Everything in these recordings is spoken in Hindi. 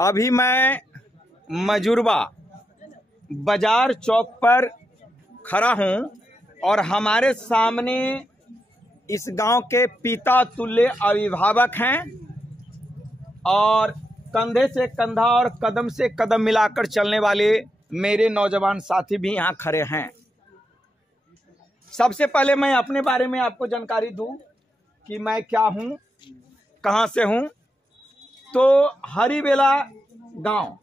अभी मैं मजूरबा बाजार चौक पर खड़ा हूं और हमारे सामने इस गांव के पिता तुल्य अभिभावक हैं और कंधे से कंधा और कदम से कदम मिलाकर चलने वाले मेरे नौजवान साथी भी यहां खड़े हैं। सबसे पहले मैं अपने बारे में आपको जानकारी दूं कि मैं क्या हूं, कहां से हूं। तो हरिबेला गांव,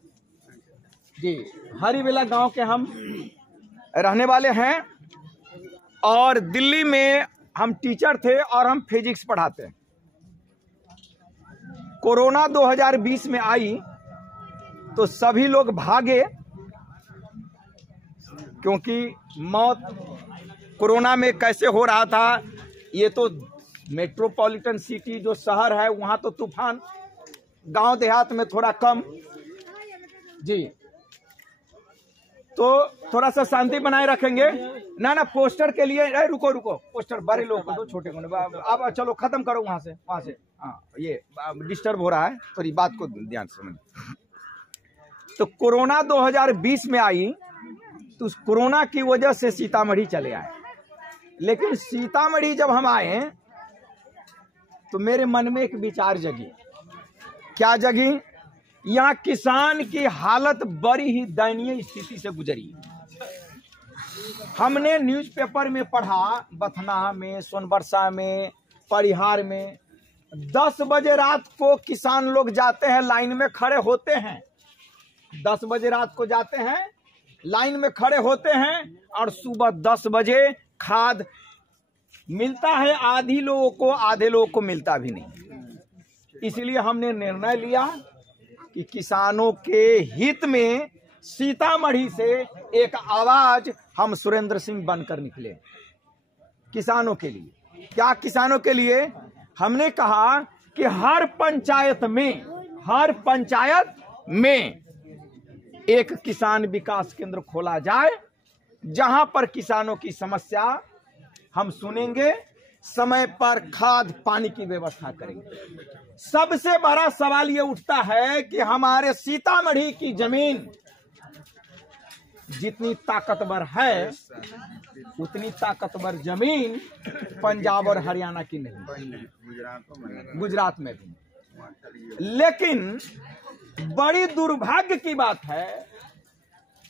जी हरिबेला गांव के हम रहने वाले हैं और दिल्ली में हम टीचर थे और हम फिजिक्स पढ़ाते हैं। कोरोना 2020 में आई तो सभी लोग भागे, क्योंकि मौत कोरोना में कैसे हो रहा था। ये तो मेट्रोपॉलिटन सिटी जो शहर है वहां तो तूफान, गांव देहात में थोड़ा कम। जी तो थोड़ा सा शांति बनाए रखेंगे ना। पोस्टर के लिए रुको पोस्टर बड़े लोग को दो, छोटे को अब चलो खत्म करो वहां से हाँ, ये डिस्टर्ब हो रहा है, थोड़ी बात को ध्यान से समझ। तो कोरोना 2020 में आई तो उस कोरोना की वजह से सीतामढ़ी चले आए। लेकिन सीतामढ़ी जब हम आए तो मेरे मन में एक विचार जगी। क्या जगी? यहाँ किसान की हालत बड़ी ही दयनीय स्थिति से गुजरी। हमने न्यूज़पेपर में पढ़ा, बथना में, सोनबरसा में, परिहार में 10 बजे रात को किसान लोग जाते हैं, लाइन में खड़े होते हैं। 10 बजे रात को जाते हैं, लाइन में खड़े होते हैं और सुबह 10 बजे खाद मिलता है आधी लोगों को, आधे लोगों को मिलता भी नहीं। इसलिए हमने निर्णय लिया कि किसानों के हित में सीतामढ़ी से एक आवाज हम सुरेंद्र सिंह बनकर निकले। किसानों के लिए क्या? किसानों के लिए हमने कहा कि हर पंचायत में एक किसान विकास केंद्र खोला जाए, जहां पर किसानों की समस्या हम सुनेंगे, समय पर खाद पानी की व्यवस्था करेंगे। सबसे बड़ा सवाल ये उठता है कि हमारे सीतामढ़ी की जमीन जितनी ताकतवर है उतनी ताकतवर जमीन पंजाब और हरियाणा की नहीं, गुजरात में भी। लेकिन बड़ी दुर्भाग्य की बात है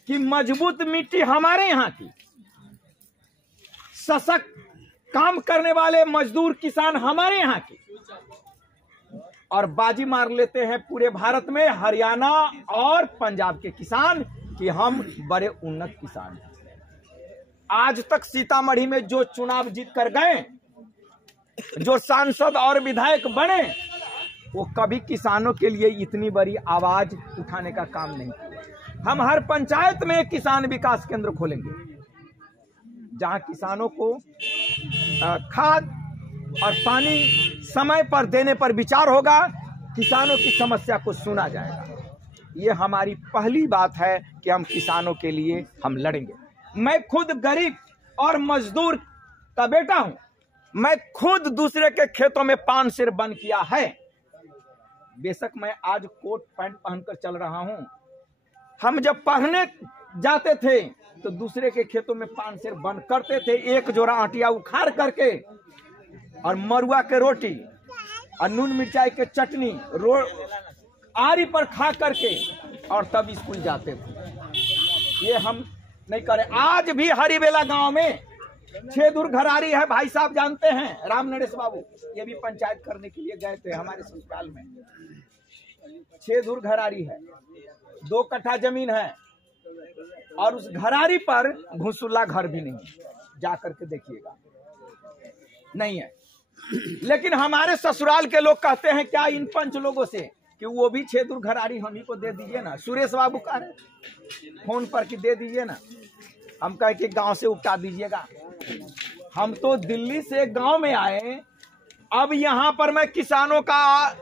कि मजबूत मिट्टी हमारे यहाँ की, सशक्त काम करने वाले मजदूर किसान हमारे यहाँ के, और बाजी मार लेते हैं पूरे भारत में हरियाणा और पंजाब के किसान कि हम बड़े उन्नत किसान हैं। आज तक सीतामढ़ी में जो चुनाव जीत कर गए, जो सांसद और विधायक बने, वो कभी किसानों के लिए इतनी बड़ी आवाज उठाने का काम नहीं किया। हम हर पंचायत में किसान विकास केंद्र खोलेंगे, जहां किसानों को खाद और पानी समय पर देने पर विचार होगा, किसानों की समस्या को सुना जाएगा। ये हमारी पहली बात है कि हम किसानों के लिए हम लड़ेंगे। मैं खुद गरीब और मजदूर का बेटा हूं। मैं खुद दूसरे के खेतों में पान सिर बंद किया है। बेशक मैं आज कोट पैंट पहनकर चल रहा हूं। हम जब पढ़ने जाते थे तो दूसरे के खेतों में पान सिर बंद करते थे, एक जोड़ा आटिया उखाड़ करके और मरुआ के रोटी और नून मिर्चाई के चटनी आरी पर खा करके और तब स्कूल जाते थे। ये हम नहीं करें। आज भी हरिबेला गांव में 6 दूर घरारी है, भाई साहब जानते हैं, राम नरेश बाबू, ये भी पंचायत करने के लिए गए थे हमारे ससुराल में। 6 दूर घरारी है, 2 कट्ठा जमीन है और उस घरारी पर घुसुल्ला घर भी नहीं, जा करके देखिएगा, नहीं है। लेकिन हमारे ससुराल के लोग कहते हैं क्या इन पंच लोगों से कि वो भी 6 दूर घरारी हम ही को दे दीजिए ना। सुरेश बाबू कह रहे फोन पर कि दे दीजिए ना। हम कहे कि गांव से उपटा दीजिएगा। हम तो दिल्ली से गांव में आए, अब यहां पर मैं किसानों का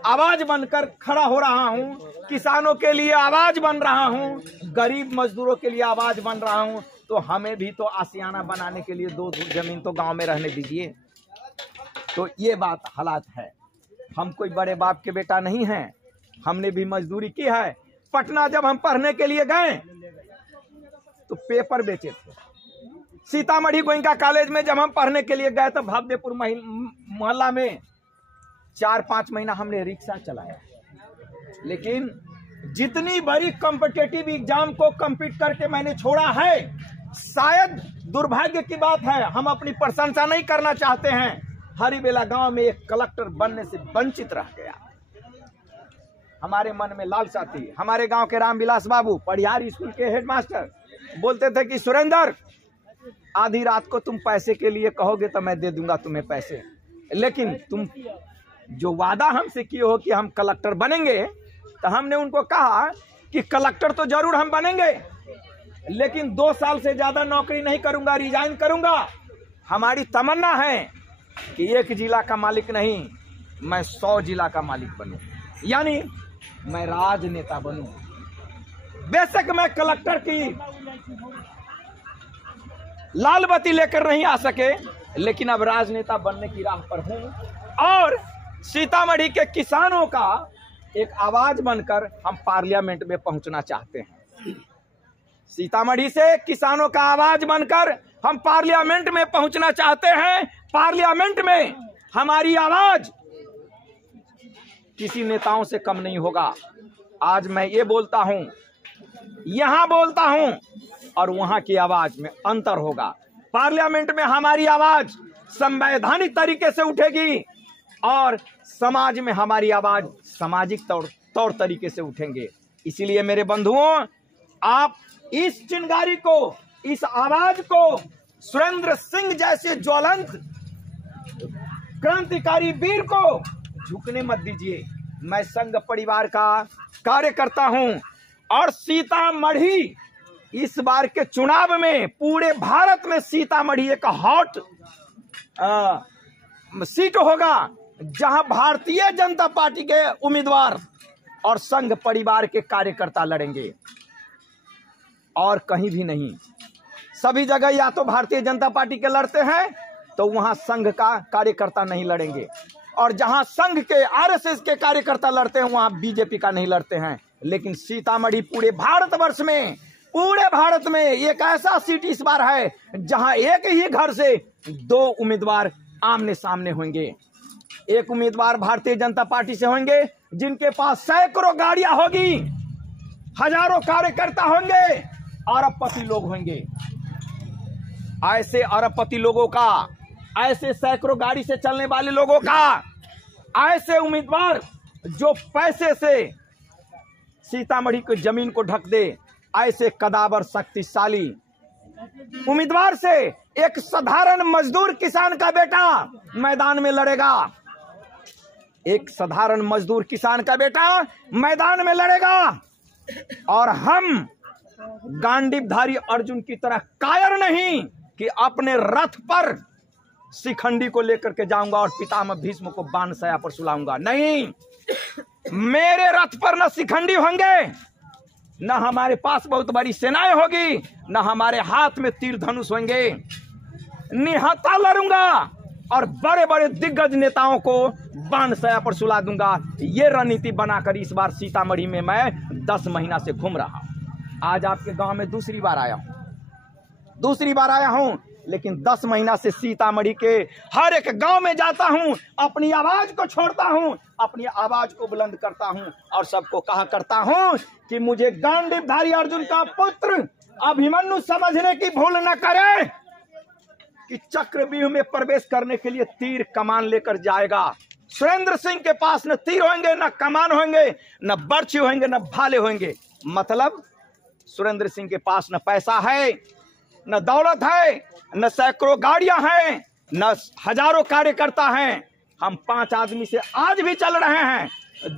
आवाज बनकर खड़ा हो रहा हूं, किसानों के लिए आवाज बन रहा हूं, गरीब मजदूरों के लिए आवाज बन रहा हूं। तो हमें भी तो आशियाना बनाने के लिए 2 धूर जमीन तो गांव में रहने दीजिए। तो ये बात हालात है। हम कोई बड़े बाप के बेटा नहीं हैं, हमने भी मजदूरी की है। पटना जब हम पढ़ने के लिए गए तो पेपर बेचे थे। सीतामढ़ी गोयनका कॉलेज में जब हम पढ़ने के लिए गए तो भव्यपुर मोहल्ला में 4-5 महीना हमने रिक्शा चलाया। लेकिन जितनी बड़ी कॉम्पिटिटिव एग्जाम को कम्पीट करके मैंने छोड़ा है, शायद दुर्भाग्य की बात है, हम अपनी प्रशंसा नहीं करना चाहते हैं, हरिबेला गांव में एक कलेक्टर बनने से वंचित रह गया। हमारे मन में लालसा थी। हमारे गांव के रामविलास बाबू पढ़ियार स्कूल के हेडमास्टर बोलते थे कि सुरेंद्र, आधी रात को तुम पैसे के लिए कहोगे तो मैं दे दूंगा तुम्हें पैसे, लेकिन तुम जो वादा हमसे किए हो कि हम कलेक्टर बनेंगे, तो हमने उनको कहा कि कलेक्टर तो जरूर हम बनेंगे, लेकिन 2 साल से ज्यादा नौकरी नहीं करूंगा, रिजाइन करूंगा। हमारी तमन्ना है कि 1 जिला का मालिक नहीं, मैं 100 जिला का मालिक बनूं, यानी मैं राजनेता बनूं। बेशक मैं कलेक्टर की लाल बत्ती लेकर नहीं आ सके, लेकिन अब राजनेता बनने की राह पर हूं और सीतामढ़ी के किसानों का एक आवाज बनकर हम पार्लियामेंट में पहुंचना चाहते हैं। सीतामढ़ी से किसानों का आवाज बनकर हम पार्लियामेंट में पहुंचना चाहते हैं। पार्लियामेंट में हमारी आवाज किसी नेताओं से कम नहीं होगा। आज मैं ये बोलता हूं, यहां बोलता हूं, और वहां की आवाज में अंतर होगा। पार्लियामेंट में हमारी आवाज संवैधानिक तरीके से उठेगी और समाज में हमारी आवाज सामाजिक तौर तरीके से उठेंगे। इसीलिए मेरे बंधुओं, आप इस चिंगारी को, इस आवाज को सुरेंद्र सिंह जैसे ज्वलंत क्रांतिकारी वीर को झुकने मत दीजिए। मैं संघ परिवार का कार्यकर्ता हूं और सीतामढ़ी इस बार के चुनाव में पूरे भारत में सीतामढ़ी एक हॉट सीट होगा, जहां भारतीय जनता पार्टी के उम्मीदवार और संघ परिवार के कार्यकर्ता लड़ेंगे और कहीं भी नहीं। सभी जगह या तो भारतीय जनता पार्टी के लड़ते हैं तो वहां संघ का कार्यकर्ता नहीं लड़ेंगे, और जहां संघ के आरएसएस के कार्यकर्ता लड़ते हैं वहां बीजेपी का नहीं लड़ते हैं। लेकिन सीतामढ़ी पूरे भारतवर्ष में, पूरे भारत में एक ऐसा सीट इस बार है जहां एक ही घर से 2 उम्मीदवार आमने सामने होंगे। एक उम्मीदवार भारतीय जनता पार्टी से होंगे जिनके पास सैकड़ों गाड़ियां होगी, हजारों कार्यकर्ता होंगे, अरबपति लोग होंगे। ऐसे अरबपति लोगों का, ऐसे सैकड़ों गाड़ी से चलने वाले लोगों का, ऐसे उम्मीदवार जो पैसे से सीतामढ़ी की जमीन को ढक दे, ऐसे कदावर शक्तिशाली उम्मीदवार से एक साधारण मजदूर किसान का बेटा मैदान में लड़ेगा। एक साधारण मजदूर किसान का बेटा मैदान में लड़ेगा और हम गांडीवधारी अर्जुन की तरह कायर नहीं कि अपने रथ पर शिखंडी को लेकर के जाऊंगा और पितामह भीष्म को बाण सया पर सुलाऊंगा। नहीं, मेरे रथ पर न शिखंडी होंगे, न हमारे पास बहुत बड़ी सेनाएं होगी, न हमारे हाथ में तीर धनुष होंगे। निहत्था लड़ूंगा और बड़े बड़े दिग्गज नेताओं को बाण सया पर सुला दूंगा। ये रणनीति बनाकर इस बार सीतामढ़ी में मैं 10 महीना से घूम रहा हूं। आज आपके गांव में दूसरी बार आया हूं, लेकिन 10 महीना से सीतामढ़ी के हर एक गांव में जाता हूं, अपनी आवाज को छोड़ता हूं, अपनी आवाज को बुलंद करता हूं और सबको कहा करता हूं कि मुझे गांडीवधारी अर्जुन का पुत्र अभिमन्यु समझने की भूल न करे कि चक्रव्यूह में प्रवेश करने के लिए तीर कमान लेकर जाएगा। सुरेंद्र सिंह के पास न तीर होंगे, न कमान होंगे, न बर्छी होंगे, न भाले होंगे। मतलब सुरेंद्र सिंह के पास न पैसा है, न दौलत है, न सैकड़ों गाड़ियां हैं, न हजारों कार्यकर्ता हैं। हम 5 आदमी से आज भी चल रहे हैं।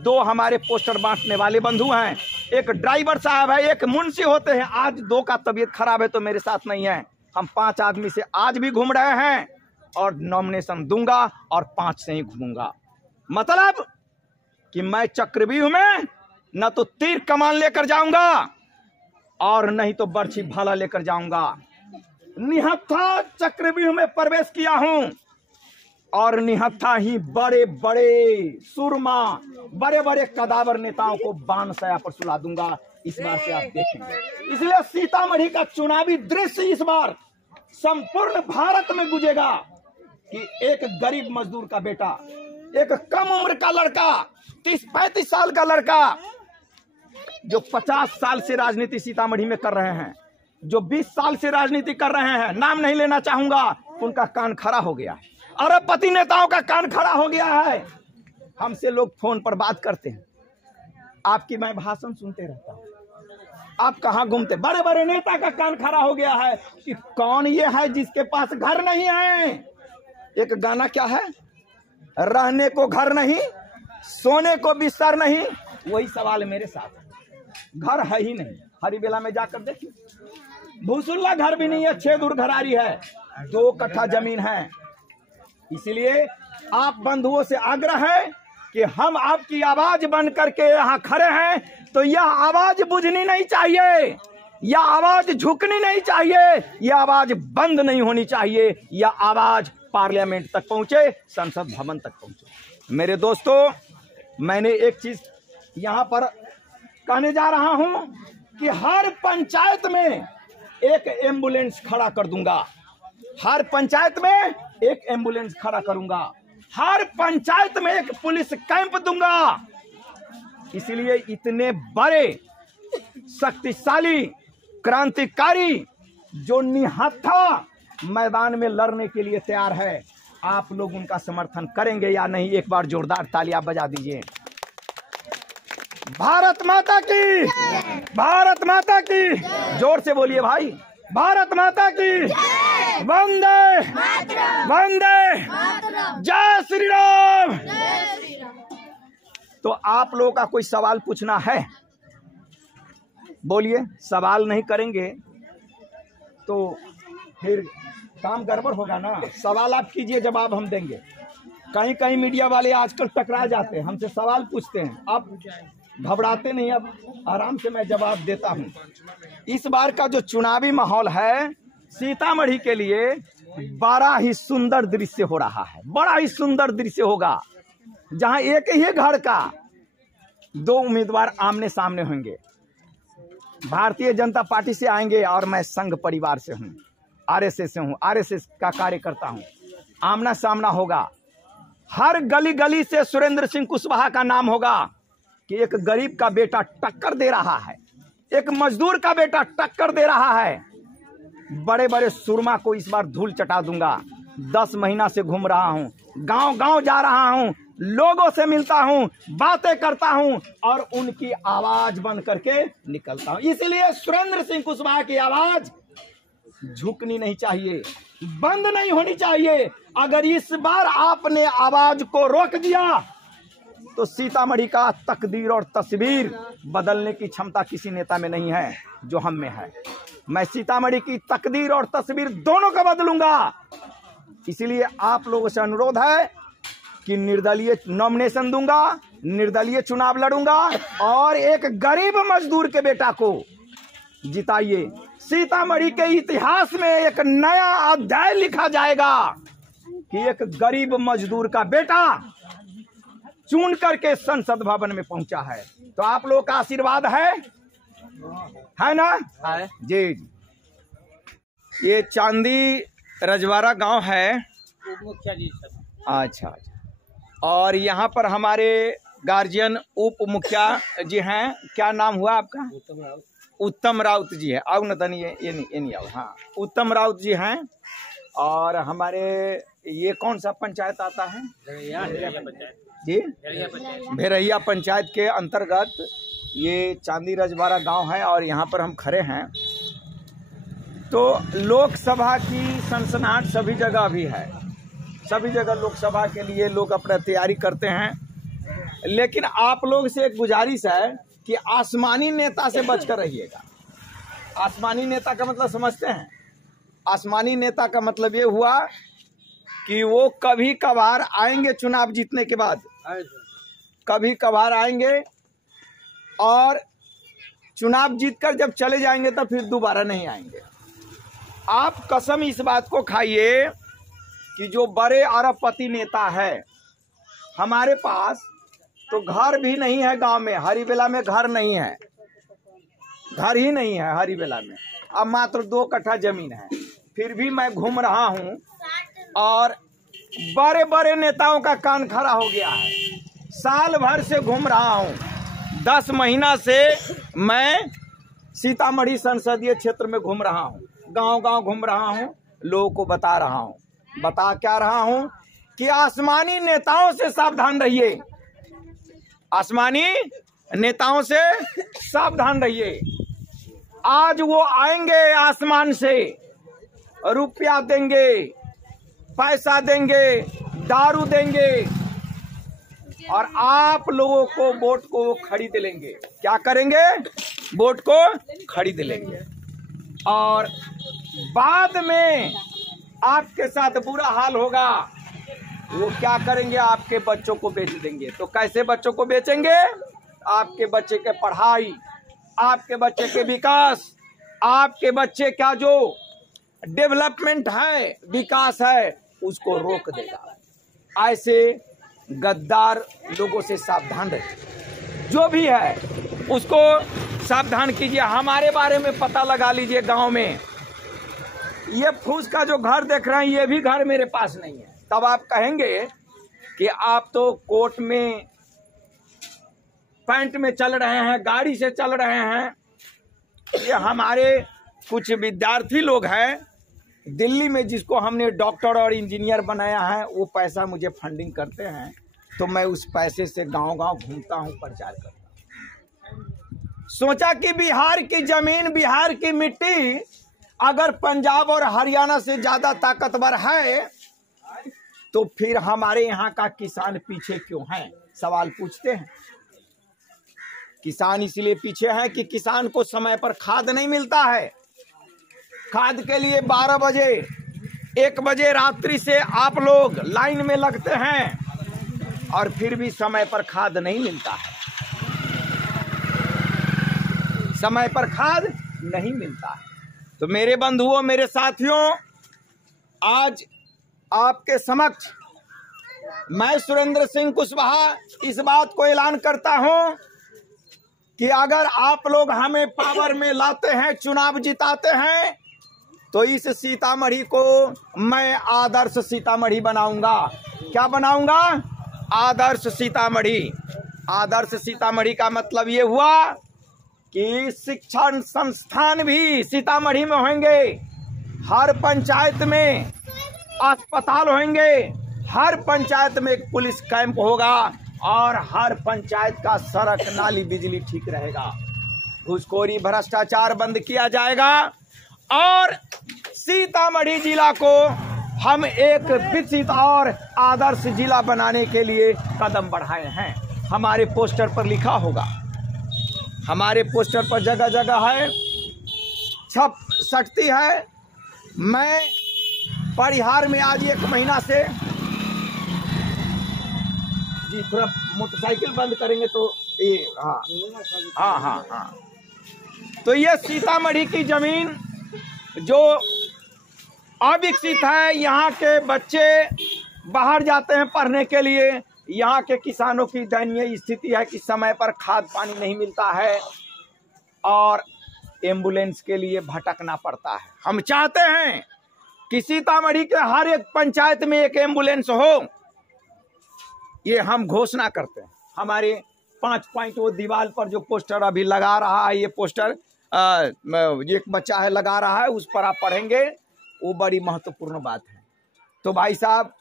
2 हमारे पोस्टर बांटने वाले बंधु हैं, एक ड्राइवर साहब है, एक मुंशी होते हैं। आज 2 का तबीयत खराब है तो मेरे साथ नहीं है। हम 5 आदमी से आज भी घूम रहे हैं और नॉमिनेशन दूंगा और 5 से ही घूमूंगा। मतलब कि मैं चक्रव्यूह में न तो तीर कमान लेकर जाऊंगा और नहीं तो बर्छी भाला लेकर जाऊंगा। निहत्था चक्रव्यूह में प्रवेश किया हूं और निहत्था ही बड़े बड़े सुरमा, बड़े बड़े कदावर नेताओं को बाण सया पर सुला दूंगा। इस बार से आप देखेंगे। इसलिए सीतामढ़ी का चुनावी दृश्य इस बार संपूर्ण भारत में गुजेगा कि एक गरीब मजदूर का बेटा, एक कम उम्र का लड़का, 30-35 साल का लड़का, जो 50 साल से राजनीति सीतामढ़ी में कर रहे हैं, जो 20 साल से राजनीति कर रहे हैं, नाम नहीं लेना चाहूंगा, उनका कान खड़ा हो गया है। अरबपति नेताओं का कान खड़ा हो गया है। हमसे लोग फोन पर बात करते हैं, आपकी मैं भाषण सुनते रहता हूं, आप कहां घूमते। बड़े बड़े नेता का कान खड़ा हो गया है कि कौन ये है जिसके पास घर नहीं है। एक गाना क्या है, रहने को घर नहीं, सोने को बिस्तर नहीं। वही सवाल मेरे साथ, घर है ही नहीं। हरिबेला में जाकर देखिए, भूसुल्ला घर भी नहीं है, 6 दूर घरारी है, 2 कट्ठा जमीन है। इसलिए आप बंधुओं से आग्रह है कि हम आपकी आवाज बन करके यहाँ खड़े हैं, तो यह आवाज बुझनी नहीं चाहिए, यह आवाज झुकनी नहीं चाहिए, यह आवाज बंद नहीं होनी चाहिए, यह आवाज पार्लियामेंट तक पहुंचे, संसद भवन तक पहुंचे। मेरे दोस्तों, मैंने एक चीज यहां पर कहने जा रहा हूं कि हर पंचायत में एक एम्बुलेंस खड़ा कर दूंगा, हर पंचायत में एक एम्बुलेंस खड़ा करूंगा, हर पंचायत में एक पुलिस कैंप दूंगा। इसलिए इतने बड़े शक्तिशाली क्रांतिकारी जो निहत्था मैदान में लड़ने के लिए तैयार है, आप लोग उनका समर्थन करेंगे या नहीं? एक बार जोरदार तालियां बजा दीजिए। भारत माता की, भारत माता की, जोर से बोलिए भाई, भारत माता की, वंदे वंदे, जय श्री राम। तो आप लोगों का कोई सवाल पूछना है? बोलिए। सवाल नहीं करेंगे तो फिर काम गड़बड़ होगा ना। सवाल आप कीजिए, जवाब हम देंगे। कहीं कहीं मीडिया वाले आजकल टकरा जाते हैं, हमसे सवाल पूछते हैं, अब घबराते नहीं, अब आराम से मैं जवाब देता हूं। इस बार का जो चुनावी माहौल है सीतामढ़ी के लिए बड़ा ही सुंदर दृश्य हो रहा है, बड़ा ही सुंदर दृश्य होगा, जहां एक ही घर का 2 उम्मीदवार आमने सामने होंगे। भारतीय जनता पार्टी से आएंगे और मैं संघ परिवार से हूं, आरएसएस से हूं, आरएसएस का कार्यकर्ता हूं। आमना सामना होगा, हर गली गली से सुरेंद्र सिंह कुशवाहा का नाम होगा कि एक गरीब का बेटा टक्कर दे रहा है, एक मजदूर का बेटा टक्कर दे रहा है। बड़े बड़े सुरमा को इस बार धूल चटा दूंगा। 10 महीना से घूम रहा हूं, गांव गांव जा रहा हूं, लोगों से मिलता हूं, बातें करता हूं और उनकी आवाज बन करके निकलता हूं। इसलिए सुरेंद्र सिंह कुशवाहा की आवाज झुकनी नहीं चाहिए, बंद नहीं होनी चाहिए। अगर इस बार आपने आवाज को रोक दिया तो सीतामढ़ी का तकदीर और तस्वीर बदलने की क्षमता किसी नेता में नहीं है जो हम में है। मैं सीतामढ़ी की तकदीर और तस्वीर दोनों का बदलूंगा। इसलिए आप लोगों से अनुरोध है कि निर्दलीय नॉमिनेशन दूंगा, निर्दलीय चुनाव लड़ूंगा और एक गरीब मजदूर के बेटा को जिताइए। सीतामढ़ी के इतिहास में एक नया अध्याय लिखा जाएगा कि एक गरीब मजदूर का बेटा चुन करके संसद भवन में पहुंचा है। तो आप लोगों का आशीर्वाद है ना? है जी। ये चांदी रजवाड़ा गांव है। मुखिया जी। अच्छा। और यहाँ पर हमारे गार्जियन उप मुखिया जी हैं। क्या नाम हुआ आपका? उत्तम राउत जी है। आओ न तनी, ये नहीं आओ। हाँ, उत्तम राउत जी हैं। और हमारे ये कौन सा पंचायत आता है जी? भेरहिया पंचायत के अंतर्गत ये चांदी रजवाड़ा गांव है और यहाँ पर हम खड़े हैं। तो लोकसभा की सनसनाहट सभी जगह भी है, सभी जगह लोकसभा के लिए लोग अपना तैयारी करते हैं। लेकिन आप लोग से एक गुजारिश है कि आसमानी नेता से बचकर रहिएगा। आसमानी नेता का मतलब समझते हैं? आसमानी नेता का मतलब ये हुआ कि वो कभी कभार आएंगे, चुनाव जीतने के बाद कभी कभार आएंगे और चुनाव जीतकर जब चले जाएंगे तो फिर दोबारा नहीं आएंगे। आप कसम इस बात को खाइए कि जो बड़े अरबपति नेता है, हमारे पास तो घर भी नहीं है गांव में, हरिबेला में घर नहीं है, घर ही नहीं है हरिबेला में। अब मात्र 2 कट्ठा जमीन है, फिर भी मैं घूम रहा हूं और बड़े बड़े नेताओं का कान खड़ा हो गया है। साल भर से घूम रहा हूं, 10 महीना से मैं सीतामढ़ी संसदीय क्षेत्र में घूम रहा हूं, गांव गांव घूम रहा हूं, लोगों को बता रहा हूं। बता क्या रहा हूं कि आसमानी नेताओं से सावधान रहिए, आसमानी नेताओं से सावधान रहिए। आज वो आएंगे आसमान से, रुपया देंगे, पैसा देंगे, दारू देंगे और आप लोगों को वोट को खरीद लेंगे। क्या करेंगे? वोट को खरीद लेंगे और बाद में आपके साथ बुरा हाल होगा। वो क्या करेंगे? आपके बच्चों को बेच देंगे। तो कैसे बच्चों को बेचेंगे? आपके बच्चे के पढ़ाई, आपके बच्चे के विकास, आपके बच्चे का जो डेवलपमेंट है, विकास है, उसको रोक देगा। ऐसे गद्दार लोगों से सावधान रहिए। जो भी है उसको सावधान कीजिए। हमारे बारे में पता लगा लीजिए। गांव में ये फूस का जो घर देख रहे हैं, ये भी घर मेरे पास नहीं है। तब आप कहेंगे कि आप तो कोर्ट में पैंट में चल रहे हैं, गाड़ी से चल रहे हैं। ये हमारे कुछ विद्यार्थी लोग हैं दिल्ली में, जिसको हमने डॉक्टर और इंजीनियर बनाया है। वो पैसा मुझे फंडिंग करते हैं, तो मैं उस पैसे से गांव गांव घूमता हूं, प्रचार करता हूं। सोचा कि बिहार की जमीन, बिहार की मिट्टी अगर पंजाब और हरियाणा से ज्यादा ताकतवर है, तो फिर हमारे यहाँ का किसान पीछे क्यों है? सवाल पूछते हैं। किसान इसलिए पीछे है कि किसान को समय पर खाद नहीं मिलता है। खाद के लिए 12 बजे 1 बजे रात्रि से आप लोग लाइन में लगते हैं और फिर भी समय पर खाद नहीं मिलता है। समय पर खाद नहीं मिलता है। तो मेरे बंधुओं, मेरे साथियों, आज आपके समक्ष मैं सुरेंद्र सिंह कुशवाहा इस बात को ऐलान करता हूं कि अगर आप लोग हमें पावर में लाते हैं, चुनाव जिताते हैं, तो इस सीतामढ़ी को मैं आदर्श सीतामढ़ी बनाऊंगा। क्या बनाऊंगा? आदर्श सीतामढ़ी। आदर्श सीतामढ़ी का मतलब ये हुआ कि शिक्षण संस्थान भी सीतामढ़ी में होंगे, हर पंचायत में अस्पताल होंगे, हर पंचायत में एक पुलिस कैंप होगा और हर पंचायत का सड़क, नाली, बिजली ठीक रहेगा। घूसखोरी, भ्रष्टाचार बंद किया जाएगा और सीतामढ़ी जिला को हम एक विकसित और आदर्श जिला बनाने के लिए कदम बढ़ाए हैं। हमारे पोस्टर पर लिखा होगा, हमारे पोस्टर पर जगह जगह है, छप सटती है। मैं परिहार में आज 1 महीना से, जी थोड़ा मोटरसाइकिल बंद करेंगे तो ये, हाँ। तो ये सीतामढ़ी की जमीन जो अविकसित है, यहाँ के बच्चे बाहर जाते हैं पढ़ने के लिए। यहाँ के किसानों की दयनीय स्थिति है कि समय पर खाद पानी नहीं मिलता है और एम्बुलेंस के लिए भटकना पड़ता है। हम चाहते हैं कि सीतामढ़ी के हर एक पंचायत में एक एम्बुलेंस हो। ये हम घोषणा करते हैं। हमारे 5 पॉइंट वो दीवार पर जो पोस्टर अभी लगा रहा है, ये पोस्टर एक बच्चा है लगा रहा है, उस पर आप पढ़ेंगे, वो बड़ी महत्वपूर्ण बात है। तो भाई साहब,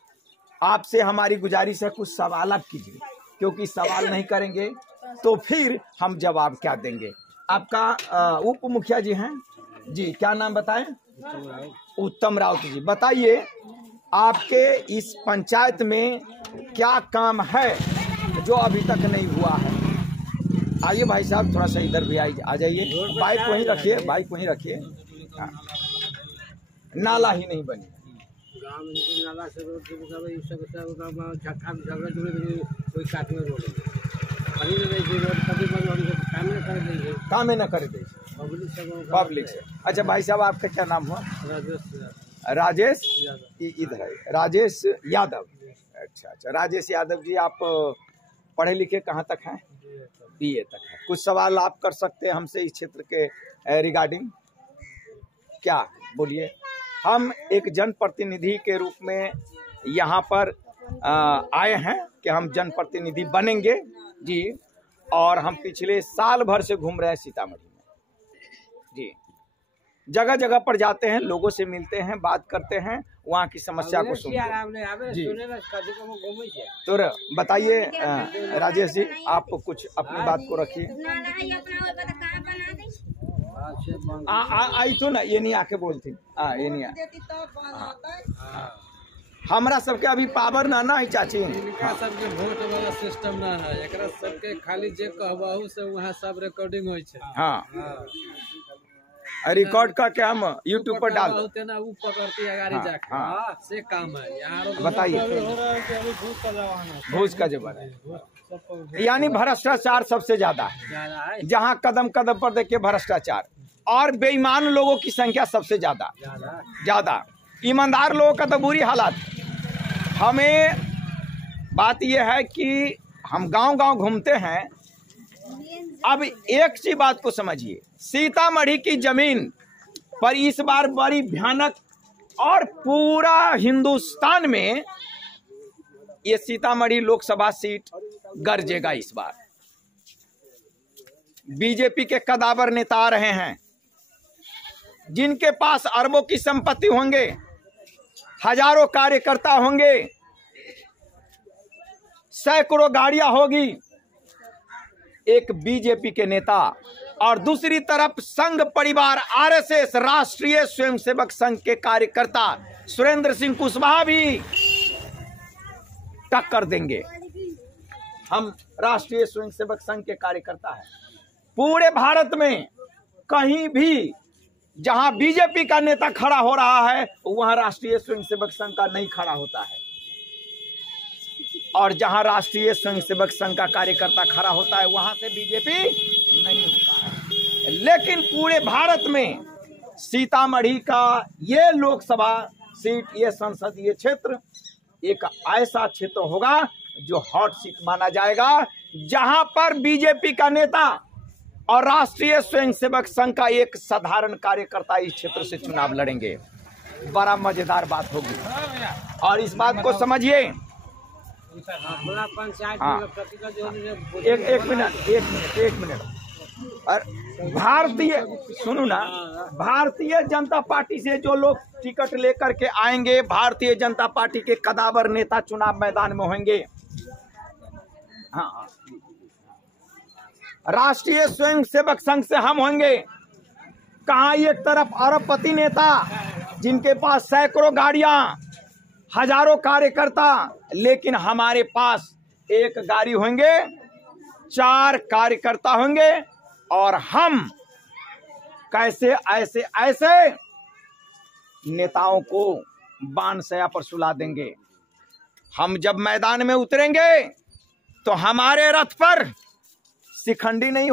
आपसे हमारी गुजारिश है, कुछ सवाल आप कीजिए, क्योंकि सवाल नहीं करेंगे तो फिर हम जवाब क्या देंगे। आपका उप मुखिया जी हैं जी, क्या नाम बताएं? उत्तम राउत जी। बताइए, आपके इस पंचायत में क्या काम है जो अभी तक नहीं हुआ है? आइए भाई साहब, थोड़ा सा इधर भी आ जाइए। बाइक वहीं रखिए, बाइक वहीं रखिए। नाला ही नहीं बनी। नाला से रोड कोई काटने रोड काम न करे दे पब्लिक से। अच्छा भाई साहब, आपका क्या नाम हुआ? राजेश यादव। इधर है राजेश यादव। अच्छा अच्छा, राजेश यादव जी, आप पढ़े लिखे कहाँ तक हैं? BA तक है। कुछ सवाल आप कर सकते हैं हमसे इस क्षेत्र के रिगार्डिंग? क्या बोलिए। हम एक जनप्रतिनिधि के रूप में यहाँ पर आए हैं कि हम जनप्रतिनिधि बनेंगे जी, और हम पिछले साल भर से घूम रहे हैं सीतामढ़ी में जी। जगह जगह पर जाते हैं, लोगों से मिलते हैं, बात करते हैं, वहाँ की समस्या को सुनते हैं जी। तो बताइए राजेश जी, आप कुछ अपनी बात को रखिए। आई तो ना, ये नहीं आके बोलती, ये नहीं हमरा सबके अभी पावर ना है चाची। इनका सबके वोट वाला सिस्टम ना है, एकरा सबके खाली जे कहबाहू से वहाँ सब रिकॉर्डिंग होय छै। हाँ, रिकॉर्ड करके हम यूट्यूब पर डाल देते ना, वो पकड़ती है गाड़ी जाके। हाँ, से काम है यहाँ। बताइए, घूस का जमाना है, यानी भ्रष्टाचार सबसे ज्यादा है। जहाँ कदम कदम पर देखिए भ्रष्टाचार, और बेईमान लोगों की संख्या सबसे ज्यादा। ईमानदार लोगों का तो बुरी हालत। हमें बात यह है कि हम गांव-गांव घूमते हैं। अब एक सी बात को समझिए, सीतामढ़ी की जमीन पर इस बार बड़ी भयानक, और पूरा हिंदुस्तान में ये सीतामढ़ी लोकसभा सीट गरजेगा इस बार। बीजेपी के कदावर नेता आ रहे हैं, जिनके पास अरबों की संपत्ति होंगे, हजारों कार्यकर्ता होंगे, सैकड़ों गाड़ियां होगी। एक बीजेपी के नेता और दूसरी तरफ संघ परिवार RSS राष्ट्रीय स्वयंसेवक संघ के कार्यकर्ता सुरेंद्र सिंह कुशवाहा भी टक्कर देंगे। हम राष्ट्रीय स्वयंसेवक संघ के कार्यकर्ता हैं। पूरे भारत में कहीं भी जहां बीजेपी का नेता खड़ा हो रहा है, वहां राष्ट्रीय स्वयंसेवक संघ का नहीं खड़ा होता है, और जहां राष्ट्रीय स्वयंसेवक संघ का कार्यकर्ता खड़ा होता है, वहां से बीजेपी नहीं होता है। लेकिन पूरे भारत में सीतामढ़ी का ये लोकसभा सीट, ये संसदीय क्षेत्र एक ऐसा क्षेत्र होगा जो हॉट सीट माना जाएगा, जहां पर बीजेपी का नेता और राष्ट्रीय स्वयंसेवक संघ का एक साधारण कार्यकर्ता इस क्षेत्र से चुनाव लड़ेंगे। बड़ा मजेदार बात होगी, और इस बात को समझिए। एक मिनट। और सुनो ना, भारतीय जनता पार्टी से जो लोग टिकट लेकर के आएंगे, भारतीय जनता पार्टी के कदावर नेता चुनाव मैदान में होंगे। हाँ, राष्ट्रीय स्वयंसेवक संघ से हम होंगे। कहाँ एक तरफ अरबपति नेता, जिनके पास सैकड़ों गाड़ियां, हजारों कार्यकर्ता, लेकिन हमारे पास एक गाड़ी होंगे, 4 कार्यकर्ता होंगे, और हम कैसे ऐसे नेताओं को बानसया पर सुला देंगे। हम जब मैदान में उतरेंगे तो हमारे रथ पर शिखंडी नहीं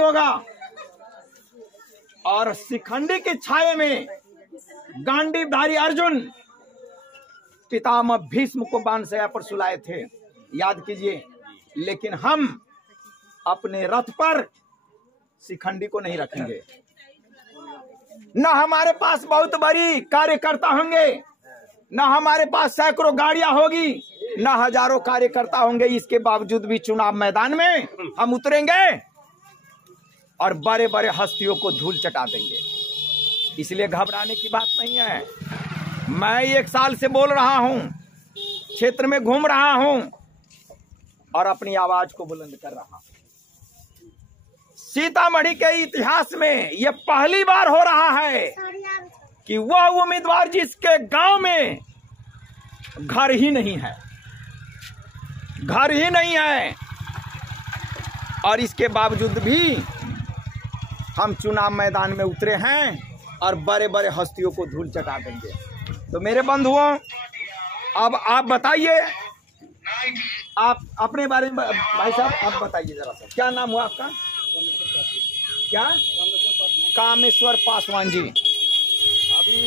होगा, और शिखंडी की छाये में गांडीवधारी अर्जुन पितामह भीष्म को बानसया पर सुलाए थे, याद कीजिए। लेकिन हम अपने रथ पर शिखंडी को नहीं रखेंगे। न हमारे पास बहुत बड़ी कार्यकर्ता होंगे, न हमारे पास सैकड़ों गाड़ियां होगी, न हजारों कार्यकर्ता होंगे। इसके बावजूद भी चुनाव मैदान में हम उतरेंगे और बड़े बड़े हस्तियों को धूल चटा देंगे। इसलिए घबराने की बात नहीं है। मैं 1 साल से बोल रहा हूं, क्षेत्र में घूम रहा हूं, और अपनी आवाज को बुलंद कर रहा हूं। सीतामढ़ी के इतिहास में यह पहली बार हो रहा है कि वह उम्मीदवार जिसके गांव में घर ही नहीं है, और इसके बावजूद भी हम चुनाव मैदान में उतरे हैं और बड़े बड़े हस्तियों को धूल चटा देंगे। तो मेरे बंधुओं, अब आप बताइए, आप अपने बारे में भाई साहब आप बताइए जरा सा, क्या नाम हुआ आपका? क्या? कामेश्वर पासवान जी। अभी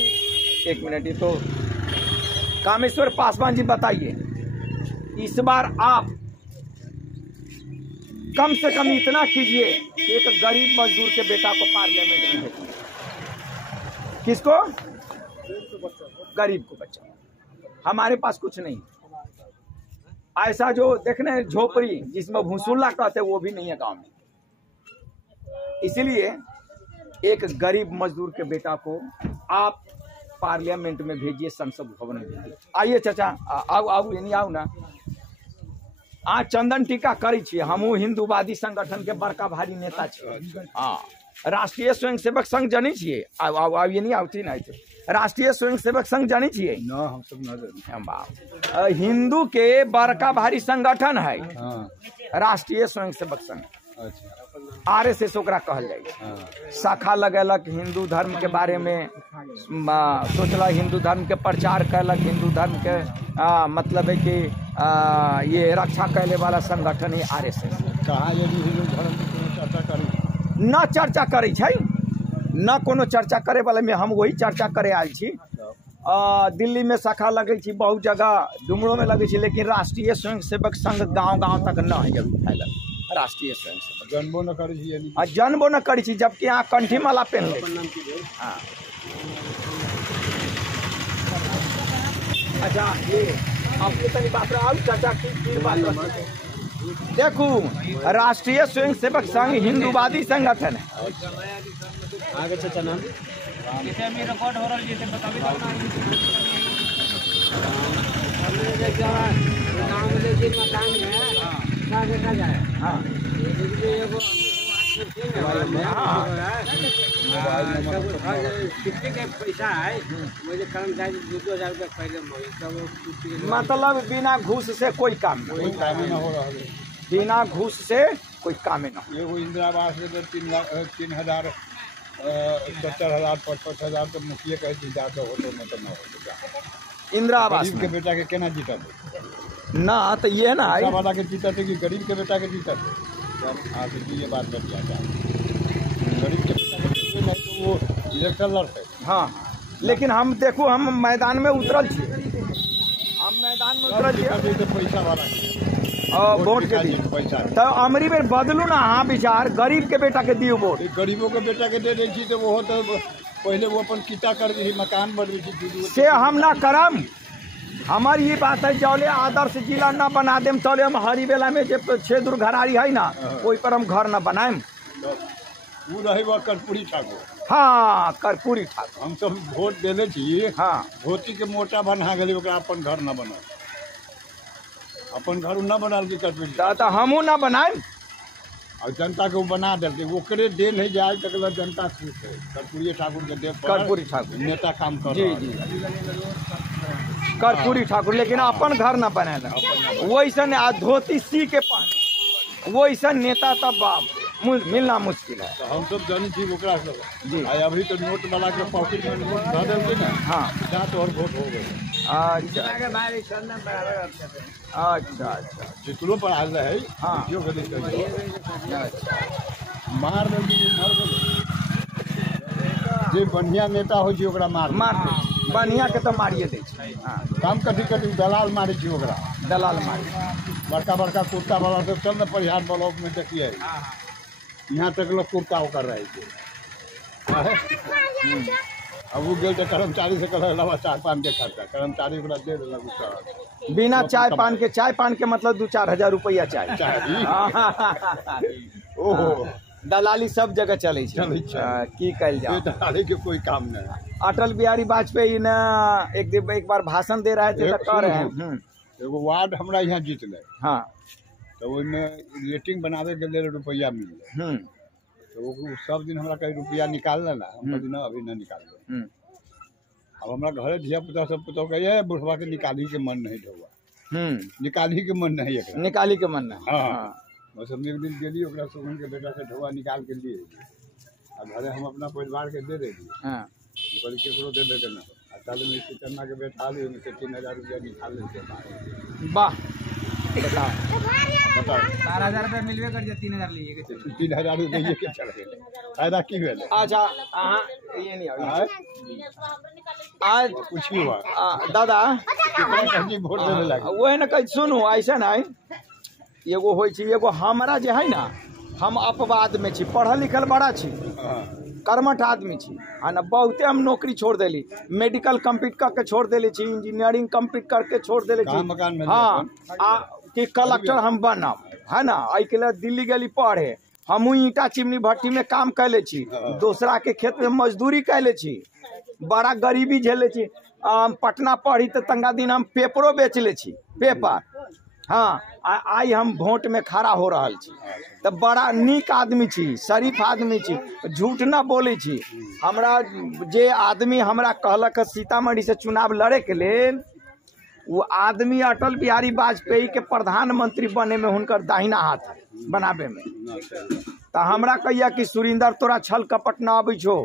1 मिनट, ये तो कामेश्वर पासवान जी बताइए, इस बार आप कम से कम इतना कीजिए कि एक गरीब मजदूर के बेटा को पार्लियामेंट में भेजिए। किसको? गरीब को बच्चा। हमारे पास कुछ नहीं, ऐसा जो देखने झोपड़ी जिसमें भूसुल्ला कहते वो भी नहीं है गांव में। इसलिए एक गरीब मजदूर के बेटा को आप पार्लियामेंट में भेजिए, संसद भवन में भेजिए। आइए चाचा, आओ आओ, नहीं आओ ना। आज चंदन टीका करी छे, हमू हिंदूवादी संगठन के बड़का भारी नेता छे। हाँ, राष्ट्रीय स्वयंसेवक संघ जानी छिए? आओ आओ आओ, ये नहीं आवती ना। राष्ट्रीय स्वयंसेवक संघ जानी छिए? ना, हम सब ना जानी। हिंदू के बड़का भारी संगठन है। हाँ। राष्ट्रीय स्वयंसेवक संघ, अच्छा। RSS ओकरा कहल जाए। शाखा लगेलक हिंदू धर्म के बारे में, सोचला हिंदू धर्म के प्रचार कैलक, हिंदू धर्म के मतलब है कि ये रक्षा कैले वाला संगठन है RSS। कहाँ यदि हिंदू धर्म की कोनो चर्चा करी? न चर्चा करे छै, न कोनो चर्चा करे वाला में हम वही चर्चा करे आयल छी। दिल्ली में शाखा लगे छी, बहुत जगह डुमरो में लगे छी, लेकिन राष्ट्रीय स्वयंसेवक संघ गाँव तक न है अभी फैलल। राष्ट्रीय स्वयंसेवक जन्मो न करी छी, जन्मो न करी छी, जबकि यहाँ कंठी माला पहन ले। हाँ। अच्छा, ये आपके तनी बात आओ चाचा की बात रखते। देखू, राष्ट्रीय स्वयंसेवक संघ हिंदूवादी संगठन है। आगे चाचा नाम रिकॉर्ड हो रहा है, बताबी पैसा है, मुझे कर्मचारी 2,000 रुपया पहले मतलब बिना घूस से कोई काम नहीं, कोई काम न हो रहा है। बिना घूस से कोई काम न। एगो इंदिरा आवास में 3,000 70,000 55,000 तो मुखिया कहे थी जाते हो तो न तो न हो। इंदिरा आवास के बेटा के केना जीता ना, तो ये ना वाला के जीता थे कि गरीब के बेटा के जीता थे। आप ये बात कर दिया गरीब के बेटा के नहीं तो वो इलेक्शन लड़ते। हाँ, लेकिन हम देखो, हम मैदान में उतरल छे, हम मैदान में उतरल छे पैसा वाला वोट के दी पैसा, तो अमरी बेर बदलू ना। हाँ, विचार गरीब के बेटा के दियो वोट। गरीबों के बेटा के दे दी थी तो वो तो पहले वो अपन किता कर दी, मकान बन रही थी से हम ना करम। हमारी ये बात है, जौले आदर्श जिला न बना देम तौले हम हरी बेला में जो 6 दुर्घरारी है ना, कोई पर हम घर न बनाएम। वो रहे वह कर्पूरी ठाकुर। हाँ, कर्पूरी ठाकुर। हम सब वोट देले छी। हाँ, धोती के मोटा बना गए, अपन घर न बनल, अपन घर न बनल के कर्पूरी तो हमू न बनाएम। और जनता के वो बना देते, ओकरे दे नहीं जाए तक जनता खुश है। कर्पूरी ठाकुर के दे, कर्पूरी ठाकुर नेता काम कर जी जी, कर्पूरी ठाकुर, लेकिन अपन घर न बने। वैसन धोती सी के पहने वैसन नेता तब मिलना मुश्किल है। तो हम सब जानी थी ओकरा सब जी। अभी तो नोट वाला के पॉकेट में नोट धर देंगे ना। हाँ, जात और वोट हो गए। अच्छा अच्छा अच्छा, जितनो पर आ रहे। हाँ, जो गरीब मार जे बढ़िया नेता हो जी ओकरा मार दे, बढ़िया के तो मारिए दे। हाँ, काम कथी कथी दलाल मारे छी ओकरा, दलाल मारे। बड़का बड़का कुर्ता वाला सब चल न परिहार ब्लॉक में देखिए, यहाँ तक लोग कुर्ता कर रहे थे। अब वो गए तो कर्मचारी से कहला चाय पान के खर्चा, कर्मचारी ओकरा दे देलक। बिना चाय पान के मतलब 2-4 हजार रुपया चाय। ओहो, दलाली सब जगह चले की कल जाए, दलाली के कोई काम नहीं। अटल बिहारी वाजपेयी ने एक बार भाषण दे रहे थे, कह रहे हैं एगो वार्ड हमरा यहाँ जीत गए। हाँ, तो लेटिंग बनावे के लिए रुपया मिल, तो वो सब दिन हमरा कहीं रुपया निकाल लेना, हम अभी न निकाल। अब हमारा घरे धिया पुता सब पुता कहे बुढ़वा के निकाली के मन नहीं ढोआ, निकाली के मन नहीं है, निकाली के मन नहीं। हाँ, बस हम एक दिन गेली ओकरा सोहन के बेटा से ढोआ निकाल के लिए, अब घरे हम अपना परिवार के दे देली। हाँ, केकरो दे देते ना, ताले में करना के बैठा ली, 3,000 रुपया निकाल लेते। वाह। बताओ 12,000 रुपया मिलवे कर 3,000 लीजिए 3,000 रुपये के चढ़ गए फायदा की भेल अच्छा अहाँ ये नहीं आवे आज कुछ ही हुआ दादा वोट देने लगे वही ना कह सुनू ऐसा ना एगो होइ छै एगो हमरा जे है ना हम अपवाद में छी पढ़ल लिखल बड़ा छी कर्मठ आदमी छी आ ना बहुते हम नौकरी छोड़ देली मेडिकल कंप्लीट करके छोड़ देली छी इंजीनियरिंग कंप्लीट करके छोड़ देली छी हाँ कि कलेक्टर हम बनब है ना एहि के लिए दिल्ली गेली पढ़े हमहू ईटा चिमनी भट्टी में काम कैले छी दूसरा के खेत में मजदूरी कैले छी बड़ा गरीबी झेले छी पटना पढ़ी तो तंगा दिन हम पेपरो बेच ले छी पेपर हाँ आई हम वोट में खड़ा हो रहा छी तो बड़ा नीक आदमी छी शरीफ आदमी छी झूठ ना बोले छी हमरा जे आदमी हमरा कहलक सीतामढ़ी से चुनाव लड़े के लेल वो आदमी अटल बिहारी वाजपेयी के प्रधानमंत्री बने में हुनकर दाहिना हाथ है बनाबे में तो हमरा कहिया कि सुरिंदर तोरा छल कपट न अबै छो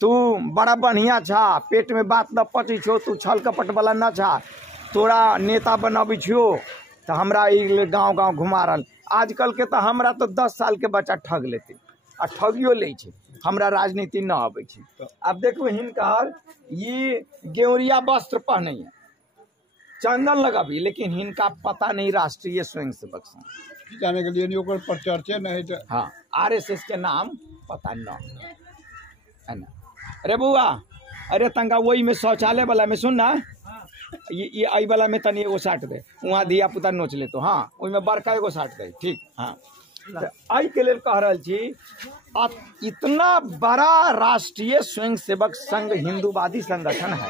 तू बड़ा बढ़िया छा पेट में बात न पची छो तू छल कपट वाला न छा तोरा नेता बनबै छियो तो हमरा गांव गांव घुमा रहा आजकल के तो हमरा तो 10 साल के बच्चा ठग लेते आ ठगियो ले छे हमरा राजनीति न आबै छे अब देखो हिनकर ये गेवरिया वस्त्र पहने है चंदन लगाबी लेकिन हिनका पता नहीं राष्ट्रीय स्वयंसेवक संघ जाने के लिए ओकर पर चर्चे नहीं है हाँ RSS के नाम पता न है ना अरे बुआ अरे तंगा वही में शौचालय वाला में सुन ना ये आई वाला में तनी एगो साट दे वहाँ दिया पुता नोच ले तो हाँ में बड़का एगो साट दे ठीक हाँ आई के लिए कह रहा छी इतना बड़ा राष्ट्रीय स्वयंसेवक संघ हिंदूवादी संगठन है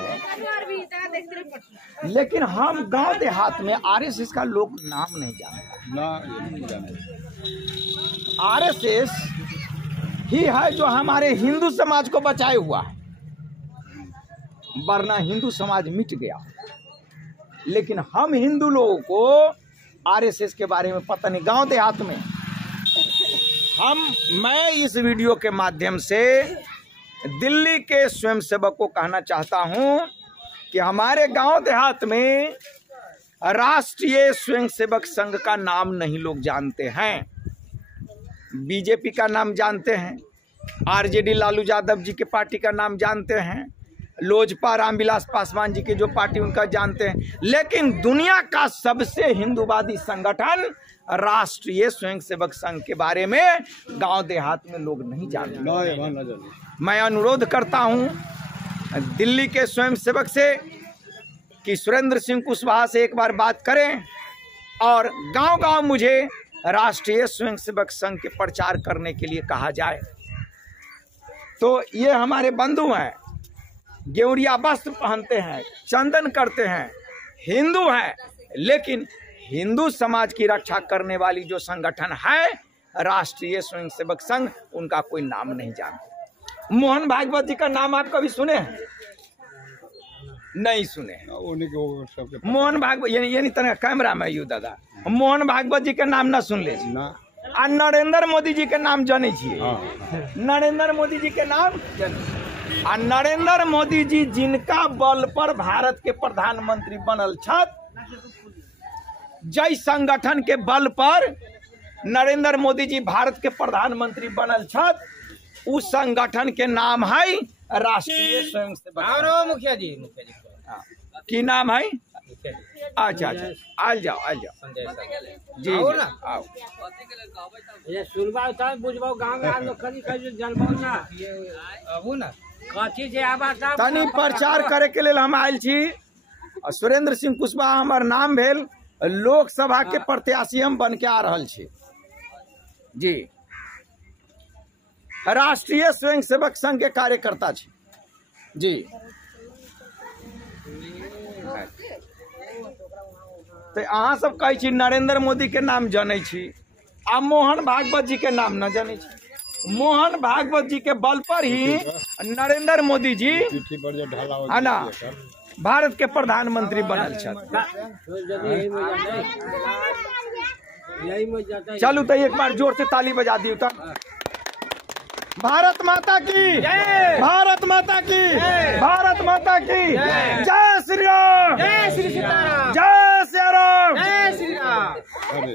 लेकिन हम गांव देहात में RSS का लोग नाम नहीं जानता RSS ही है जो हमारे हिंदू समाज को बचाए हुआ है वरना हिंदू समाज मिट गया लेकिन हम हिंदू लोगों को RSS के बारे में पता नहीं गांव देहात में मैं इस वीडियो के माध्यम से दिल्ली के स्वयंसेवक को कहना चाहता हूं कि हमारे गांव देहात में राष्ट्रीय स्वयंसेवक संघ का नाम नहीं लोग जानते हैं बीजेपी का नाम जानते हैं RJD लालू यादव जी के पार्टी का नाम जानते हैं लोजपा रामविलास पासवान जी के जो पार्टी उनका जानते हैं लेकिन दुनिया का सबसे हिंदूवादी संगठन राष्ट्रीय स्वयंसेवक संघ के बारे में गांव देहात में लोग नहीं जानते मैं अनुरोध करता हूं दिल्ली के स्वयंसेवक से कि सुरेंद्र सिंह कुशवाहा से एक बार बात करें और गांव-गांव मुझे राष्ट्रीय स्वयंसेवक संघ के प्रचार करने के लिए कहा जाए। तो ये हमारे बंधु हैं, गेवरिया वस्त्र पहनते हैं, चंदन करते हैं, हिंदू हैं, लेकिन हिंदू समाज की रक्षा करने वाली जो संगठन है राष्ट्रीय स्वयंसेवक संघ, उनका कोई नाम नहीं जानते। मोहन भागवत जी का नाम आप कभी सुने हैं? नहीं सुने। मोहन भागवत यानी तरह कैमरा में यू दादा मोहन भागवत जी के नाम ना सुन ले आ नरेंद्र मोदी जी के नाम जाने छिए। नरेंद्र मोदी जी के नाम आ नरेंद्र मोदी जी जिनका बल पर भारत के प्रधानमंत्री बनल छत, जय संगठन के बल पर नरेंद्र मोदी जी भारत के प्रधानमंत्री बनल छत, उस संगठन के नाम है राष्ट्रीय स्वयंसेवक। मुखिया जी की नाम है? अच्छा अच्छा, आल जाओ जी ना आओ। ये सुनबाओ त बुझबाओ गांव में लोग कनी कनी जानबाओ ना अबू ना कथी जे आबा त तनी प्रचार करे के लेल हम आयल छी। सुरेंद्र सिंह कुशवाहा हमर नाम भेल, लोकसभा के प्रत्याशी हम बन के आ रहल छी जी। राष्ट्रीय स्वयंसेवक संघ के कार्यकर्ता छी जी। तो अहाँ सब कहै छी नरेंद्र मोदी के नाम जानै छी, आ मोहन भागवत जी के नाम न जानै छी। मोहन भागवत जी के बल पर ही नरेंद्र मोदी जी है ना भारत के प्रधानमंत्री बनल छथि। चलू तो एक बार जोर से ताली बजा दियो तो। भारत माता की जय, भारत माता की, भारत माता की जय, श्री राम, जय श्री सीताराम, जय सिया राम। जय श्री राम। अरे